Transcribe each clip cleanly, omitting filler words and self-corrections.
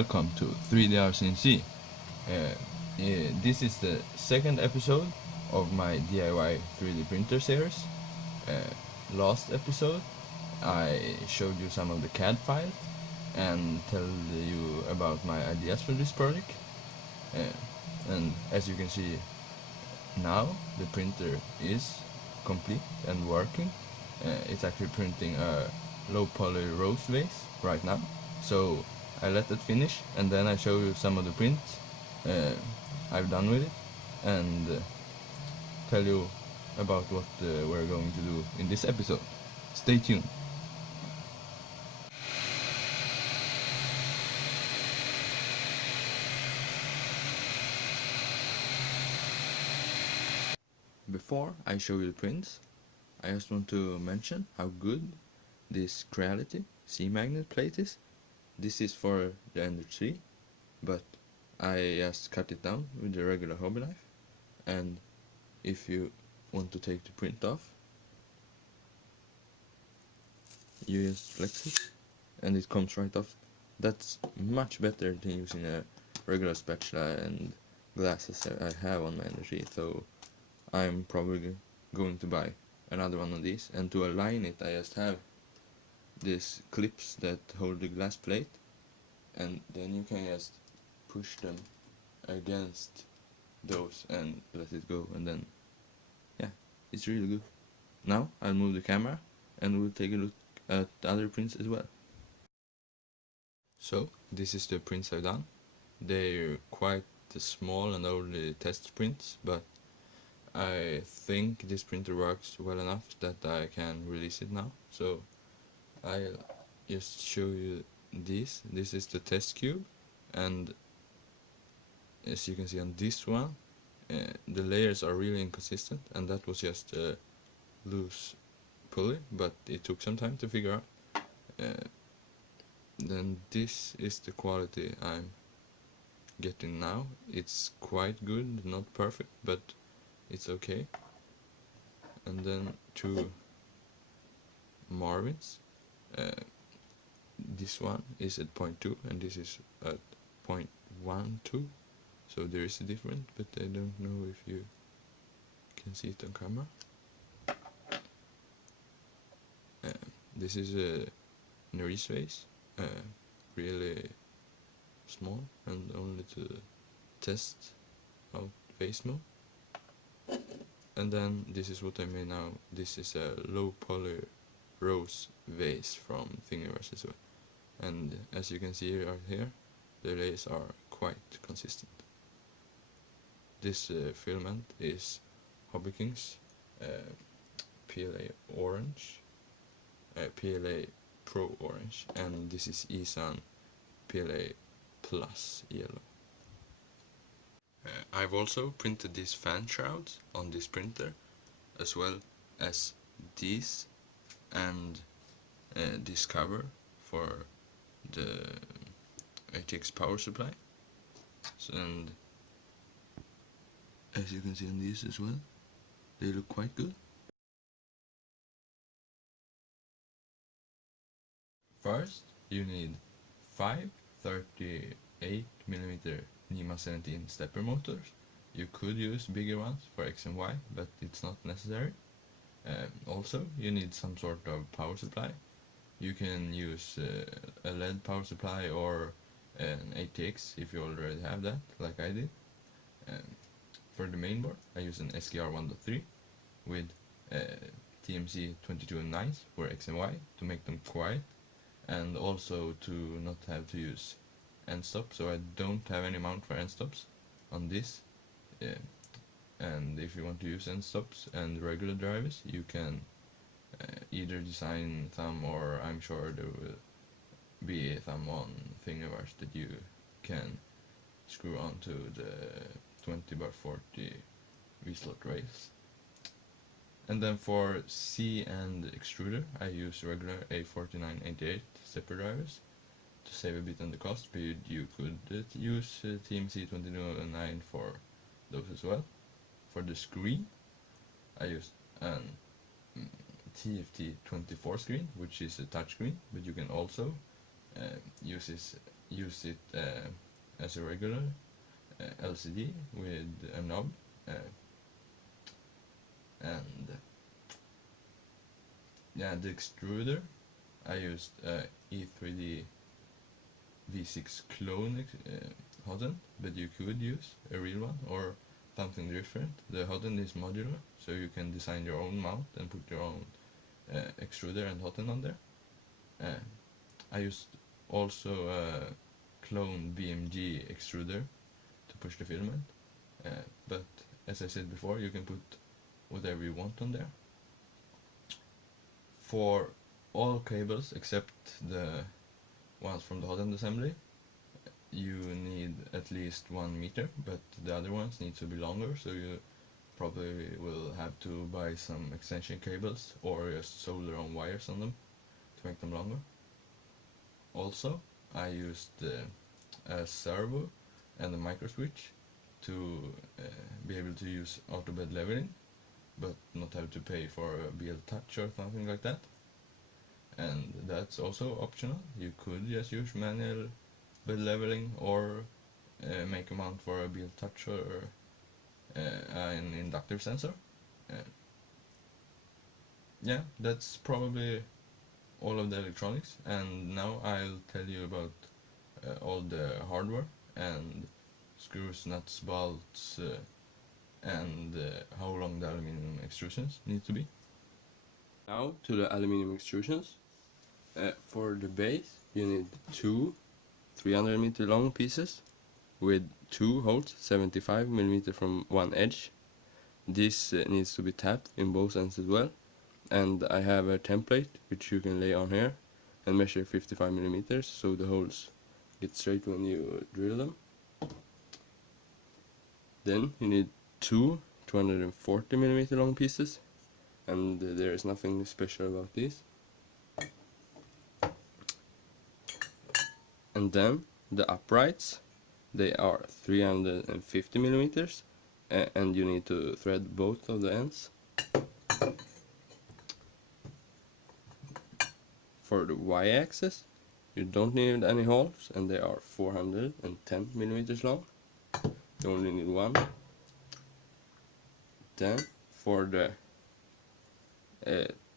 welcome to 3DR CNC. This is the second episode of my DIY 3D printer series. Last episode I showed you some of the CAD files and tell you about my ideas for this project. And as you can see now, the printer is complete and working. It's actually printing a low poly rose vase right now. So I let it finish and then I show you some of the prints I've done with it and tell you about what we're going to do in this episode. Stay tuned. Before I show you the prints, I just want to mention how good this Creality C-magnet plate is. This is for the Ender 3, but I just cut it down with a regular hobby knife, and if you want to take the print off, you just flex it and it comes right off. That's much better than using a regular spatula and glasses I have on my Ender 3, so I'm probably going to buy another one of these, and to align it I just have these clips that hold the glass plate, and then you can just push them against those and let it go, and then yeah, it's really good. Now I'll move the camera and we'll take a look at other prints as well. So this is the prints I've done. They're quite small and only test prints, but I think this printer works well enough that I can release it now. So I'll just show you this. This is the test cube, and as you can see on this one, the layers are really inconsistent, and that was just a loose pulley, but it took some time to figure out. Then this is the quality I'm getting now. It's quite good, not perfect, but it's okay. And then two Marvins. This one is at 0.2 and this is at 0.12, so there is a difference, but I don't know if you can see it on camera. This is a Nerys vase, really small and only to test out vase mode. And then this is what I made now. This is a low poly rose vase from Thingiverse as well. And as you can see right here, the layers are quite consistent. This filament is Hobby King's PLA Orange, PLA Pro Orange, and this is Isan PLA Plus Yellow. I've also printed these fan shrouds on this printer, as well as these and this cover for the ATX power supply. So, and as you can see on these as well, they look quite good. First, you need 5 38mm NEMA 17 stepper motors. You could use bigger ones for X and Y, but it's not necessary. Also, you need some sort of power supply. You can use a LED power supply or an ATX if you already have that, like I did. For the mainboard, I use an SKR 1.3 with TMC 2209s for X and Y to make them quiet, and also to not have to use end stop, so I don't have any mount for end stops on this. And if you want to use end stops and regular drivers, you can either design thumb, or I'm sure there will be a thumb on Thingiverse that you can screw onto the 20x40 V-slot rails. And then for C and extruder, I use regular A4988 stepper drivers to save a bit on the cost, but you could use TMC 2209 for those as well. For the screen, I use an TFT 24 screen, which is a touch screen, but you can also use this use it as a regular LCD with a knob, and yeah, the extruder I used E3D V6 clone hot end, but you could use a real one or something different. The hot end is modular, so you can design your own mount and put your own extruder and hot end on there. I used also a clone BMG extruder to push the filament, but as I said before, you can put whatever you want on there. For all cables except the ones from the hot end assembly, you need at least 1 meter, but the other ones need to be longer, so you probably will have to buy some extension cables or just solder on wires on them to make them longer. Also, I used a servo and a micro switch to be able to use auto bed leveling, but not have to pay for a BL touch or something like that. And that's also optional. You could just use manual bed leveling or make a mount for a BL touch or an inductive sensor. Yeah, that's probably all of the electronics, and now I'll tell you about all the hardware and screws, nuts, bolts, and how long the aluminum extrusions need to be. Now to the aluminum extrusions. For the base you need two 300 meter long pieces with two holes 75 mm from one edge. This needs to be tapped in both ends as well, and I have a template which you can lay on here and measure 55 mm so the holes get straight when you drill them. Then you need two 240 mm long pieces, and there is nothing special about these. And then the uprights, they are 350 mm, and you need to thread both of the ends. For the y-axis you don't need any holes, and they are 410 mm long. You only need one. Then for the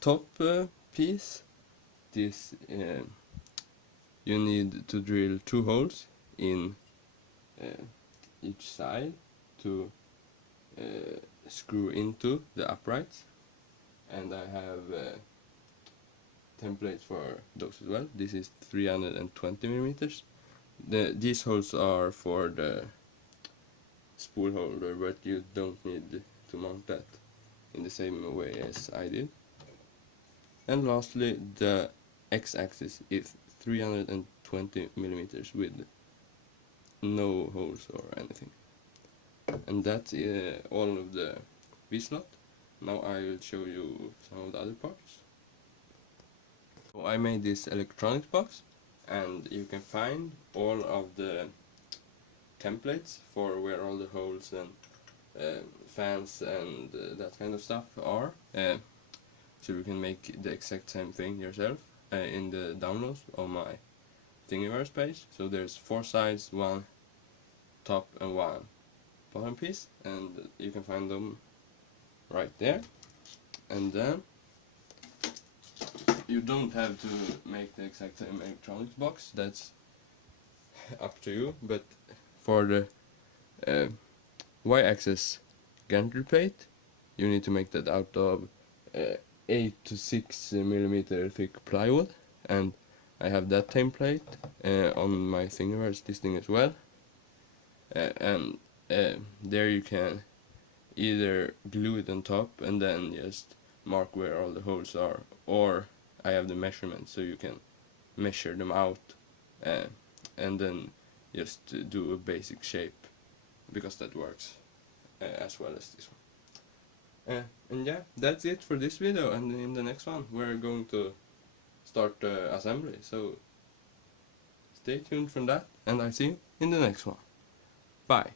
top piece, this you need to drill two holes in each side to screw into the uprights, and I have templates for those as well. This is 320 mm. These holes are for the spool holder, but you don't need to mount that in the same way as I did. And lastly, the x-axis is 320 mm with no holes or anything. And that's all of the V-slot. Now I will show you some of the other parts. So I made this electronics box, and you can find all of the templates for where all the holes and fans and that kind of stuff are, so you can make the exact same thing yourself in the downloads on my Thingiverse page. So there's 4 sides, 1 top and 1 bottom piece, and you can find them right there. And then you don't have to make the exact same electronics box, that's up to you, but for the y-axis gantry plate you need to make that out of 8 to 6 mm thick plywood, and I have that template on my Thingiverse listing as well. And there you can either glue it on top and then just mark where all the holes are, or I have the measurements so you can measure them out and then just do a basic shape, because that works as well as this one. And yeah, that's it for this video, and in the next one we're going to start the assembly, so stay tuned for that, and I'll see you in the next one. Bye.